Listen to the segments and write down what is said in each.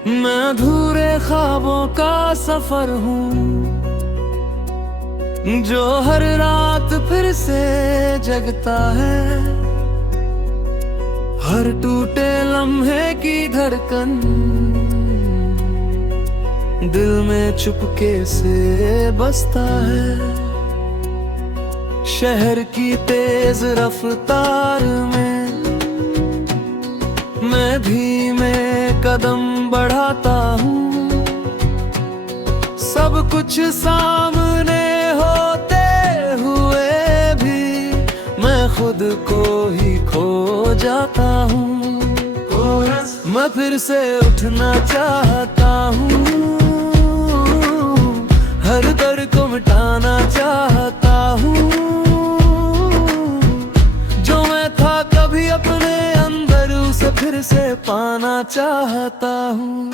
मैं अधूरे ख्वाबों का सफर हूँ, जो हर रात फिर से जगता है। हर टूटे लम्हे की धड़कन दिल में चुपके से बसता है। शहर की तेज रफ्तार में मैं धीमे कदम बढ़ाता हूँ। सब कुछ सामने होते हुए भी मैं खुद को ही खो जाता हूँ। मैं फिर से उठना चाहता हूँ, हर दर्द को मिटाना चाहता हूँ। जो मैं था कभी अपने अंदर, उसे फिर से पाना चाहता हूँ।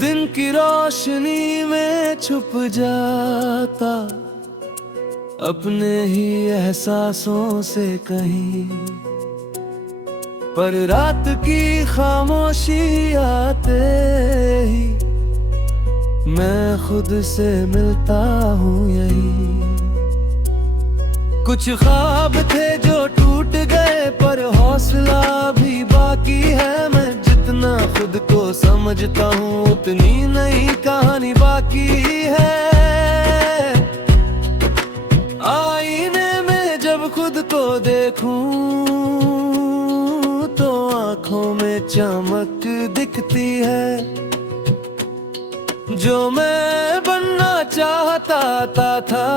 दिन की रोशनी में छुप जाता अपने ही एहसासों से कहीं, पर रात की खामोशी आते ही मैं खुद से मिलता हूँ यही। कुछ ख्वाब थे जो टूट गए, पर हौसला भी बाकी है। मैं जितना खुद को समझता हूँ, उतनी नई कहानी बाकी है। आईने में जब खुद को देखूं तो आंखों में चमक दिखती है। जो मैं बनना चाहता था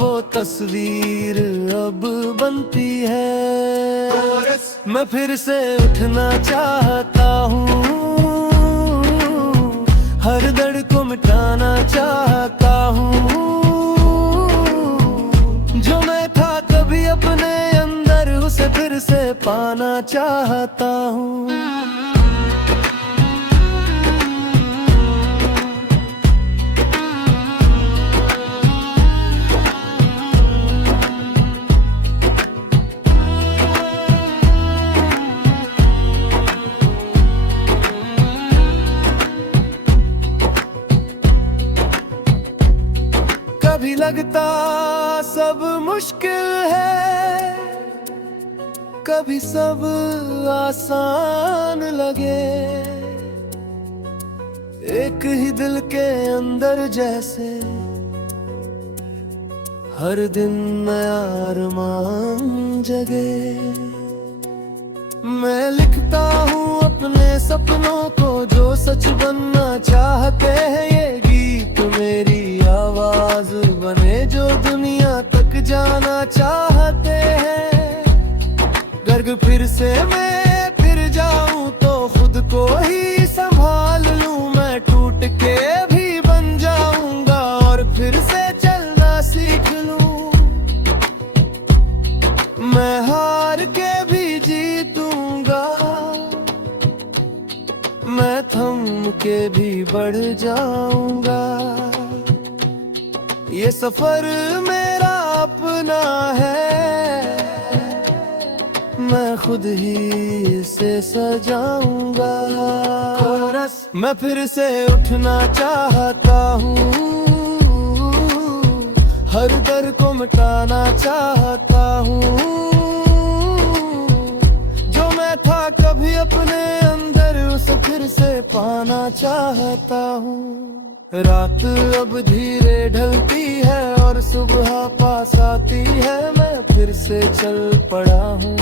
वो तस्वीर अब बनती है। मैं फिर से उठना चाहता हूँ, हर दर्द को मिटाना चाहता हूँ। जो मैं था कभी अपने अंदर, उसे फिर से पाना चाहता हूँ। कभी लगता सब मुश्किल है, कभी सब आसान लगे। एक ही दिल के अंदर जैसे हर दिन नया अरमान जगे। मैं लिखता हूँ अपने सपनों को जो सच बनना चाहते हैं। ये गीत मेरी आवाज बने जो दुनिया तक जाना चाहते हैं। गर्ग फिर से मैं फिर जाऊं तो खुद को ही संभाल लूं। मैं टूट के भी बन जाऊंगा और फिर से चलना सीख लूं। मैं हार के भी जीतूंगा, मैं थम के भी बढ़ जाऊंगा। ये सफर मेरा अपना है, मैं खुद ही इसे सजाऊंगा। मैं फिर से उठना चाहता हूँ, हर दर्द को मिटाना चाहता हूँ। जो मैं था कभी अपने अंदर, उसे फिर से पाना चाहता हूँ। रात अब धीरे ढलती है और सुबह पास आती है। मैं फिर से चल पड़ा हूँ,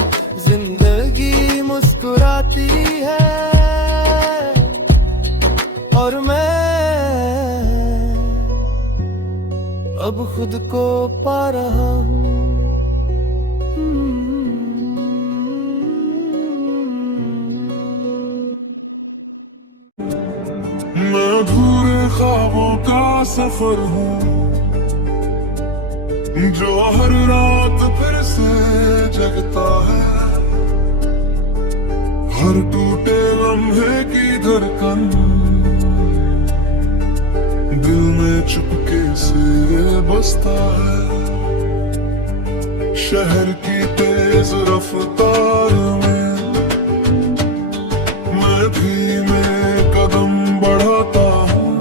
जिंदगी मुस्कुराती है और मैं अब खुद को पा रहा हूँ। मैं अधूरे ख्वाबों का सफर हूँ, जो हर रात फिर से जगता है, हर टूटे लम्हे की धड़कन दिल में चुपके से बसता है। शहर की तेज रफ्तार में मैं धीमे कदम बढ़ाता हूँ,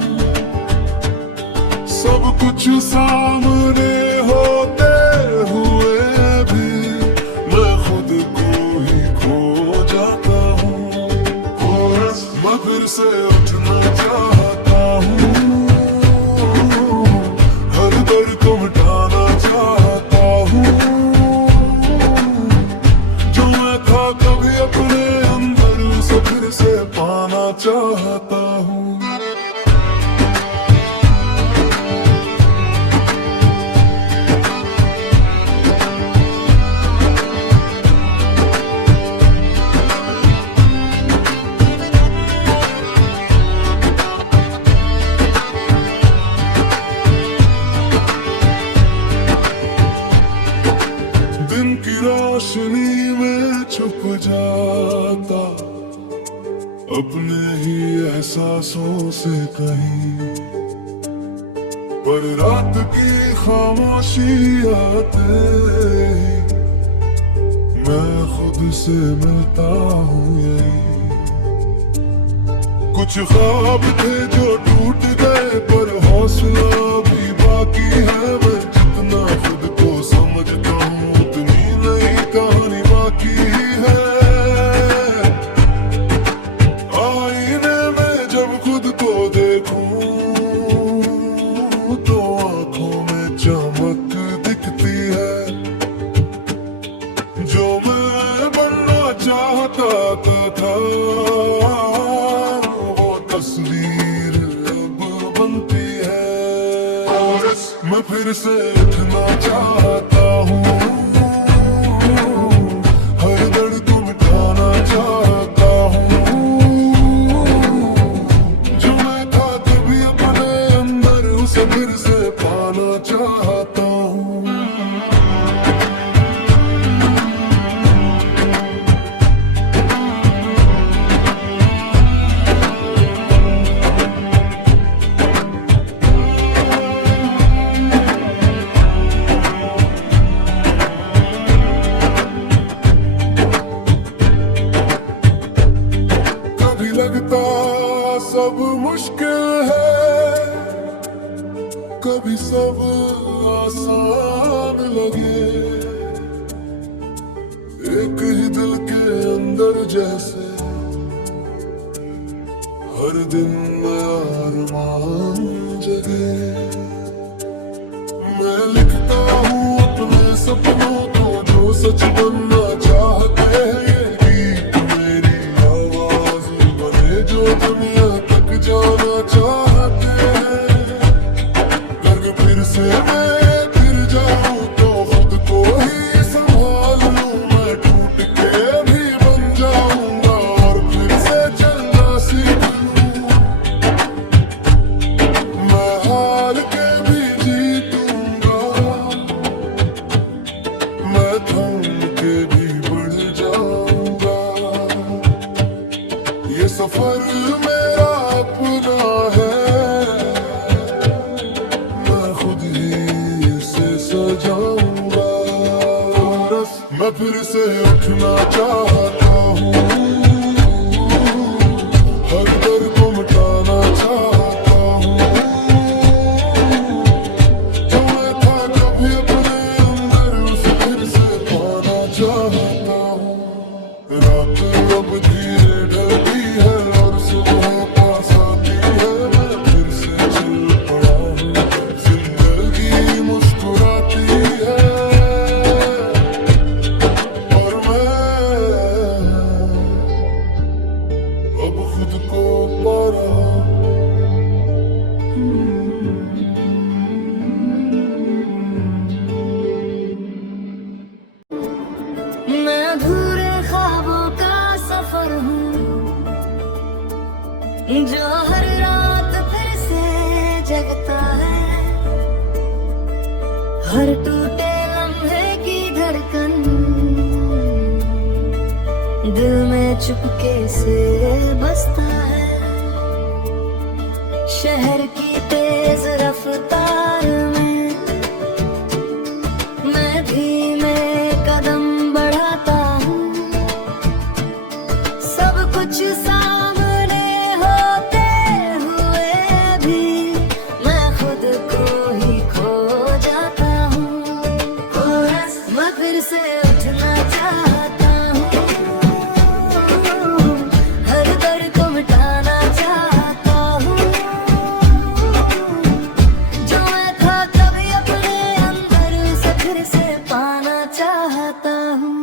सब कुछ सामने होते हुए भी मैं खुद को ही खो जाता हूँ। मैं फिर से उठना चाहता हूँ, हर दर्द को मिटाना चाहता हूँ, जो मैं था कभी अपने अंदर उसे फिर से पाना चाहता हूँ। दिन की रोशनी में छुप जाता अपने ही एहसासों से कहीं, पर रात की खामोशी आते ही मैं खुद से मिलता हूँ यही। कुछ ख्वाब थे जो टूट गए पर हौसला भी बाकी है। मैं जितना खुद को समझता हूँ उतनी नई कहानी बाकी है। आईने में जब खुद को देखूं तो आंखों में चमक दिखती है। जो मैं बनना चाहता था वो तस्वीर अब बनती है। मैं फिर से उठना चाहता हूँ, हर दर्द को मिटाना चाहता हूँ, जो मैं था कभी अपने अंदर उसे फिर से पाना चाहता हूँ। लगता सब मुश्किल है, कभी सब आसान लगे। एक ही दिल के अंदर जैसे हर दिन नया अरमान जगे। मैं लिखता हूँ अपने सपनों को जो सच बनना चाहते हैं। जो दुनिया तक जाना चाहते हैं, अगर फिर से मैं गिर जाऊं तो खुद को ही संभाल लूं। मैं टूट के भी बन जाऊंगा और फिर से चलना सीख लूं। मैं हार के भी जीतूंगा, मैं थम के भी बढ़ जाऊंगा। ये सफर मेरा अपना है, मैं खुद ही इसे सजाऊंगा। मैं फिर से उठना चाहता हूँ, हर दर्द को मिटाना चाहता हूँ, जो मैं था कभी अपने अंदर उसे फिर से पाना चाहता हूँ। रात अब धीरे ढलती है और सुबह पास आती है। मैं फिर से चल पड़ा हूँ, जिंदगी मुस्कुराती है और मैं अब खुद को पा रहा हूँ। मैं अधूरे ख्वाबों का सफर हूँ, जो हर रात फिर से जगता है। हर टूटे दिल में चुपके से बसता है। शहर की तेज रफ्तार में मैं धीमे कदम बढ़ाता हूँ। सब कुछ सामने होते हुए भी मैं खुद को ही खो जाता हूँ। मैं फिर से उठना चाहता हूँ, हर दर्द को मिटाना चाहता हूँ। जो मैं था कभी अपने अंदर उसे फिर से पाना चाहता हूँ।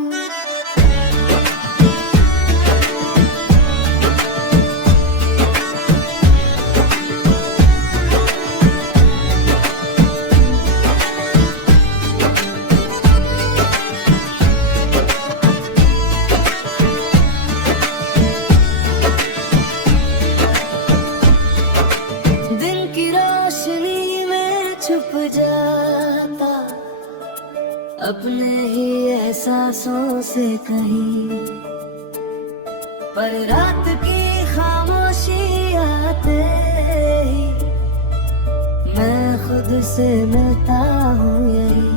दिन की रोशनी में छुप जाता अपने ही एहसासों से कहीं, पर रात की खामोशी आते ही मैं खुद से मिलता हूँ यही।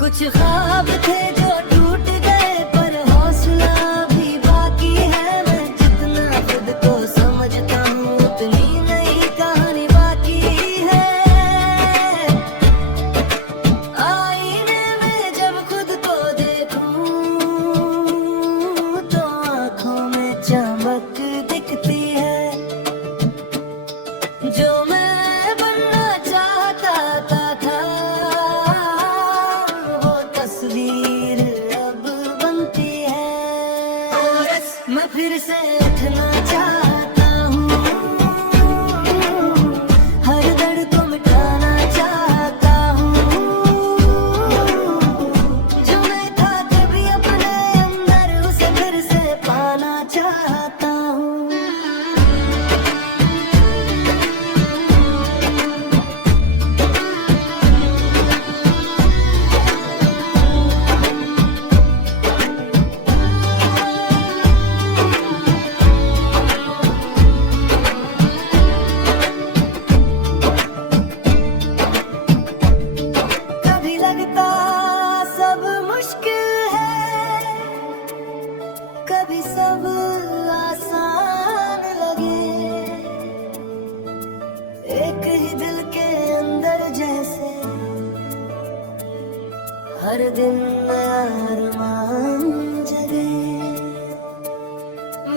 कुछ ख्वाब थे जो टूट गए पर हौसला भी बाकी है। मैं जितना खुद को समझता हूँ उतनी नई कहानी बाकी है। आईने में जब खुद को देखूं तो आँखों में चमक दिखती है। जो मैं बनना चाहता था वो तस्वीर अब बनती है। मैं फिर से उठना चाहता हूँ, हर दर्द को मिटाना चाहता हूँ। जो मैं था कभी अपने अंदर उसे फिर से पाना चाहता हूँ। कभी लगता सब मुश्किल है, कभी सब आसान लगे। एक ही दिल के अंदर जैसे हर दिन नया अरमान जगे।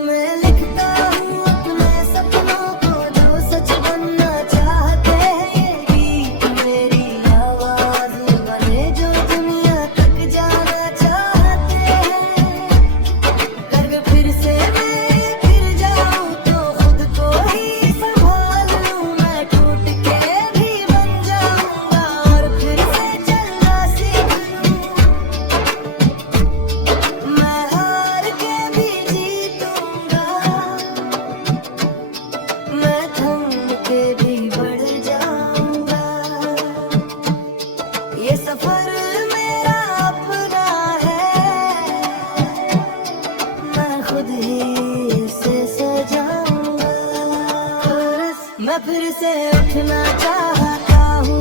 मैं लिखता हूँ अपने सपनों को जो सच बनना चाहते हैं। ये गीत मेरी आवाज बने जो दुनिया तक जाना चाहते हैं। अगर फिर से मैं फिर जाऊँ तो खुद को ही संभाल लूँ। मैं टूट के भी बन जाऊँगा और फिर से चलना सीख लूँ। मैं हार के भी जीतूंगा, मैं थम के भी बढ़ जाऊंगा। ये सफर मेरा अपना है, मैं खुद ही इसे सजाऊंगा। मैं फिर से उठना चाहता हूँ,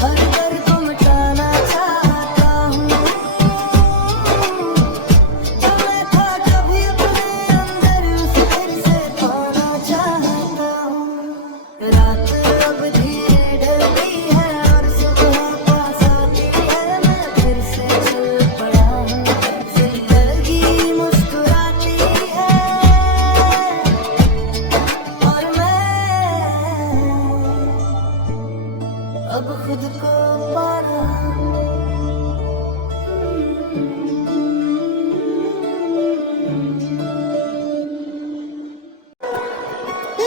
हर दर्द को मिटाना चाहता हूँ। जो मैं था कभी अपने अंदर उसे फिर से पाना चाहता हूँ। रात अब धीरे ढलती है और सुबह पास आती है। मैं फिर से चल पड़ा हूँ, जिंदगी मुस्कुराती है और मैं अब खुद को पा रहा हूँ।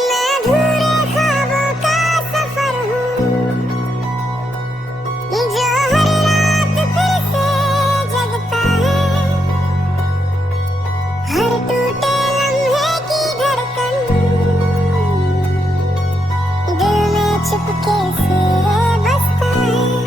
मैं अधूरे ख्वाबों का सफर हूँ, जो हर रात फिर से जगता है। हर टूटे लम्हे की धड़कन दिल में चुपके से बसता है।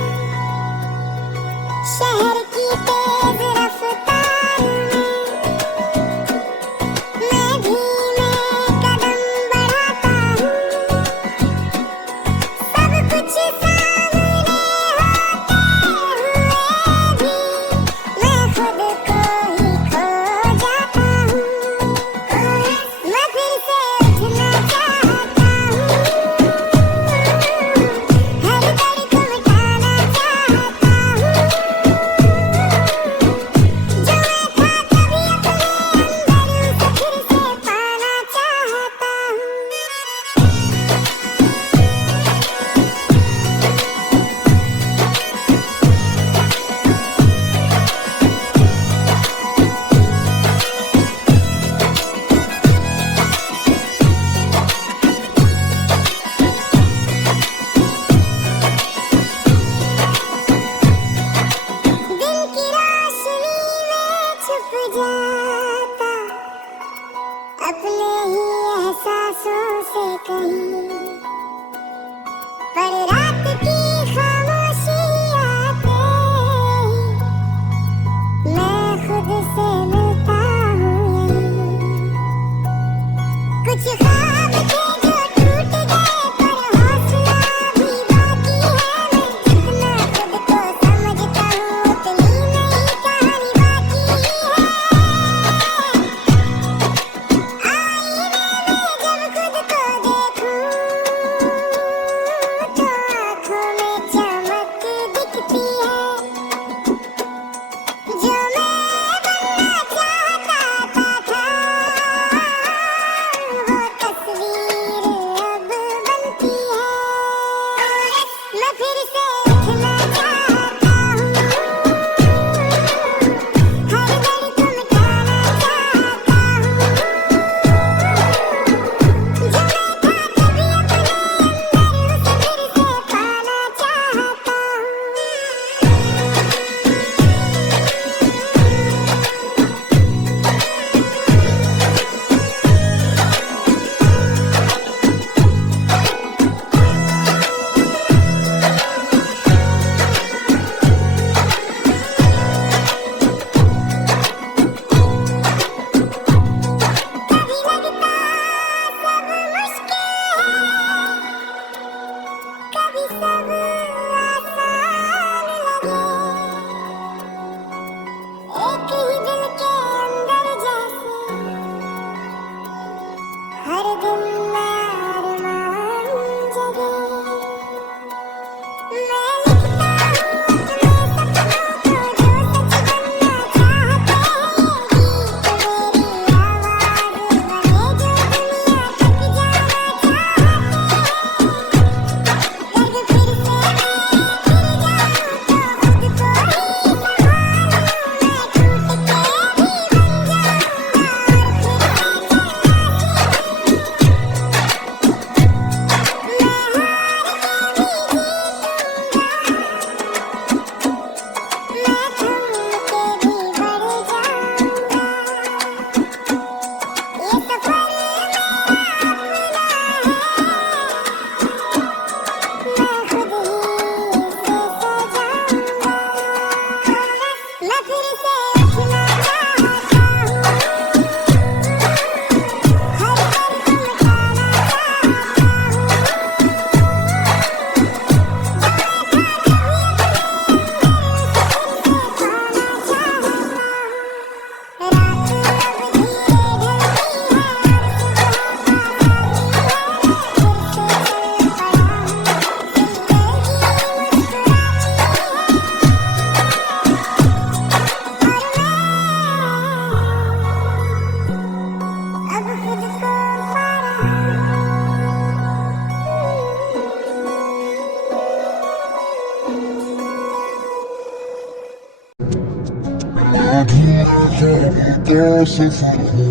का सफर हो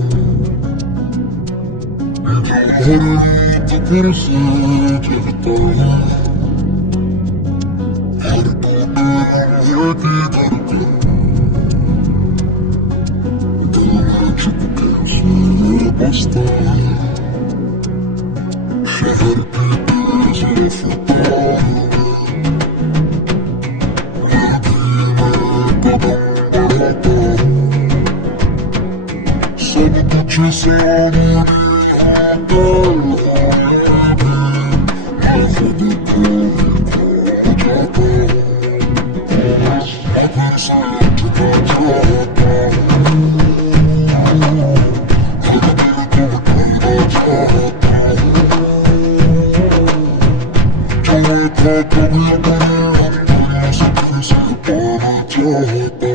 हर फिर से जगता है हर टूटे की धड़कन दिल में छुपके से बसता है शहर की तेज रफ्तार सब कुछ सामने आता मैं खुद को खो जाता मैं फिर से उठना चाहता हर दिल को मिटाना चाहता जो मैं था कभी अपने अंदर से फिर से पाना चाहता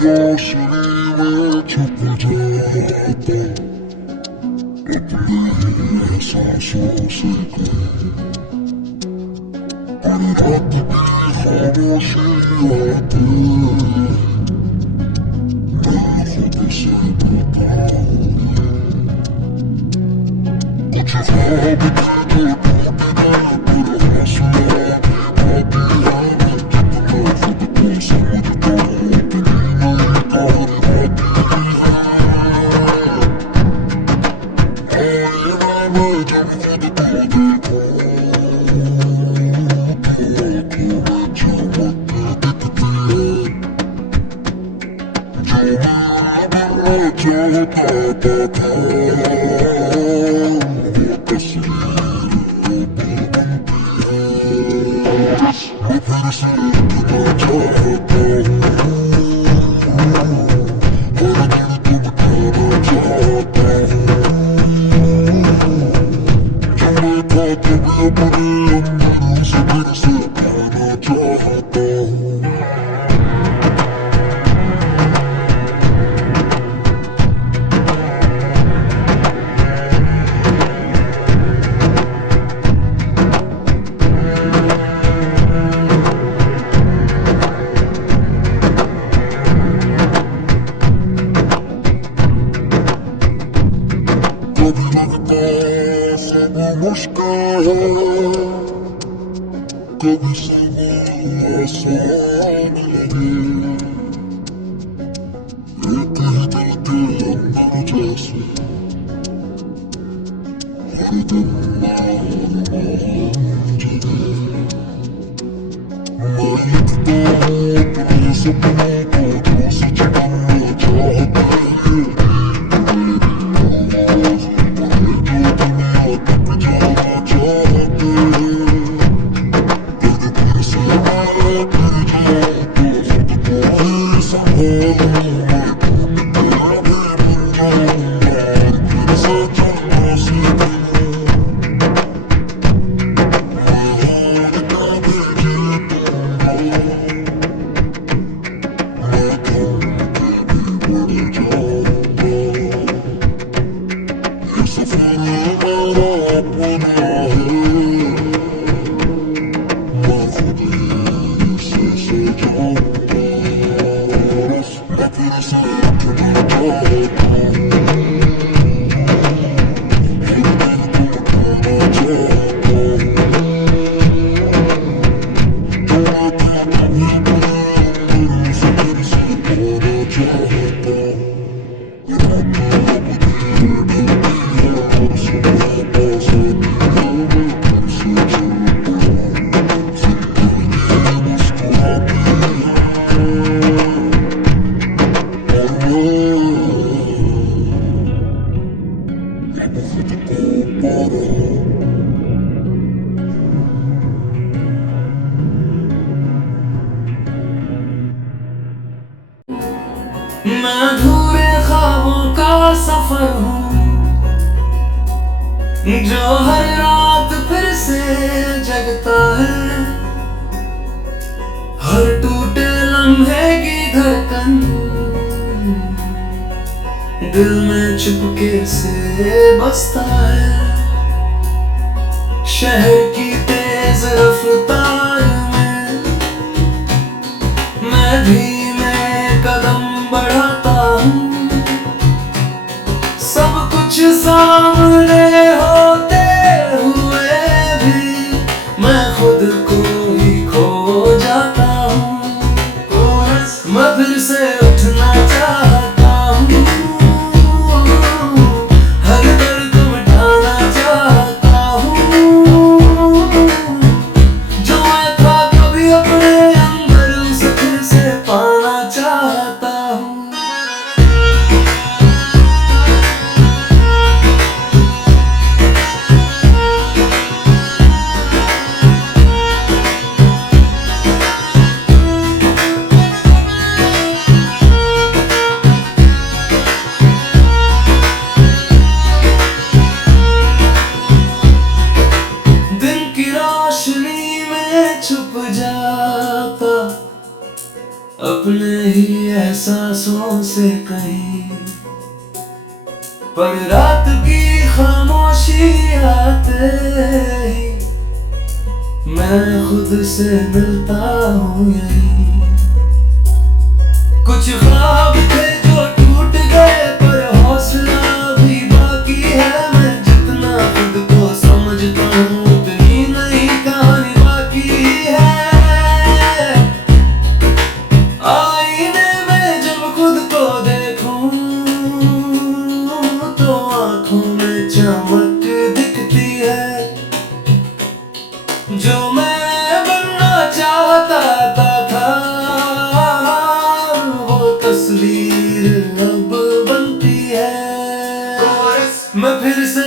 रोशनी में छुप जाता अपने एहसासों से हर रात की खामोशी आती मैं खुद से टूटा कुछ ख्वाब थे जो टूट गए पर आंसुओं की बातें जितना खुद को समझता कभी समय आसान लगे एक ही दिल के अंदर जैसे हर दिन जगे मैं लिखता हूँ अपने सपनों को जो सच बनना चाहता है जो हर रात फिर से जगता है, हर टूटे लम्हे की धड़कन दिल में चुपके से बसता है। शहर की तेज रफ्तार में मैं धीमे कदम बढ़ाता हूँ, सब कुछ सामने होते हुए भी मैं खुद को ही खो जाता हूँ। मैं फिर से उठना चाहता हूँ, हर दर्द मिटाना चाहता हूँ, जो मैं था कभी अपने अंदर उसे फिर से पाना चाहता हूँ। दिन की रोशनी में छुप जाता अपने ही एहसासों से कहीं, पर रात की खामोशी आते ही मैं खुद से मिलता हूँ यहीं। कुछ ख्वाब थे जो टूट गए पर हौसला भी बाकी है। मैं जितना खुद को समझता हूँ उतनी नई कहानी बाकी है। आईने में जब खुद को देखूं तो आंखों में चमक दिखती है। जो मैं बनना चाहता था वो तस्वीर अब बनती है। मैं फिर से